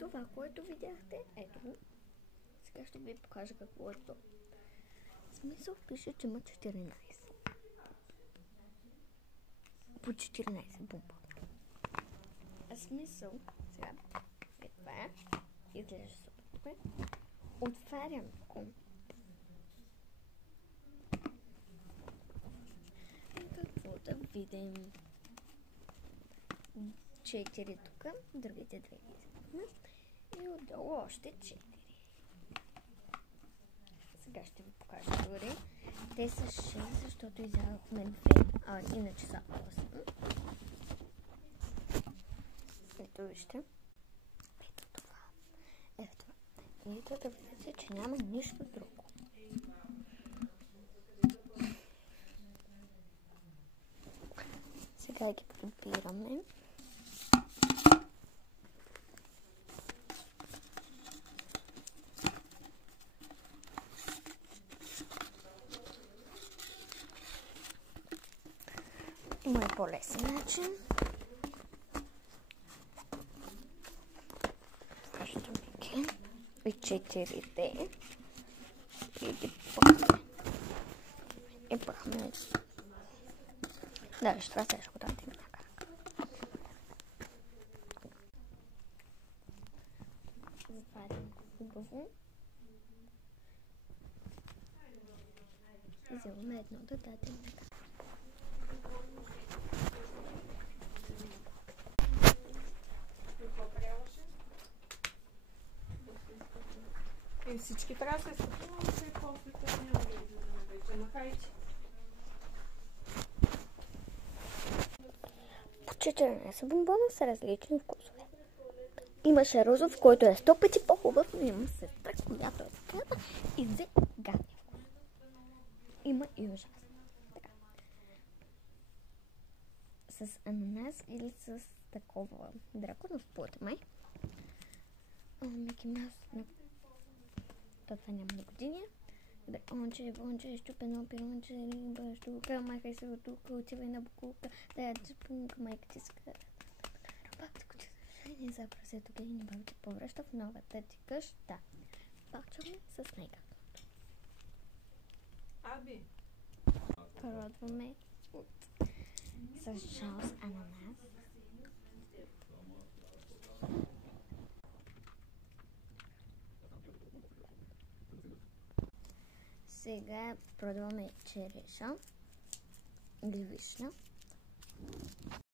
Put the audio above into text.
Това, което видяхте, ето го. Сега ще ви покажа какво е то. Смисъл пише, че има 14. По 14 бомба. Смисъл, сега, това е. Изглежда супер добре. Отварям го. Какво да видим? 4 тук, другите 2 изгледаме. И отдолу още 4. Сега ще ви покажа дори. Те са 6, защото изядохме 2, иначе са 8. Ето вижте. Ето това. Ето това. И ето да видите, че няма нищо друго. Сега ги прибираме. Има и по-лесен начин. Също вики и 4-те и ги пъхме. И пъхме. Да, виж, това сега ще го дадем на крак. Затварям хубаво. И вземаме едно да дадем на крак. И всички трябва да се стъпваме, и после това няма да изглеждаме вече. Махайте. По 14 бомбона са различни вкусове. Имаше розов, който е 100 пъти по-хубав, но има сестра, която е такава и взе гадния вкус. Има и ужасно. Така. С ананас или с такова драконов плът, май. Мики Маус. Това няма години. Онче, вонче, щупено пиронче, риба, штука, махай се от тук, отивай на букулка, да спунка, майка ти ска. Бабчко, че съжаление за прасето гени, баба ти повръща в новата ти къща. Почваме с най-каквото. Аби. Пробваме с жал с ананас. Сега пробваме череша или вишна.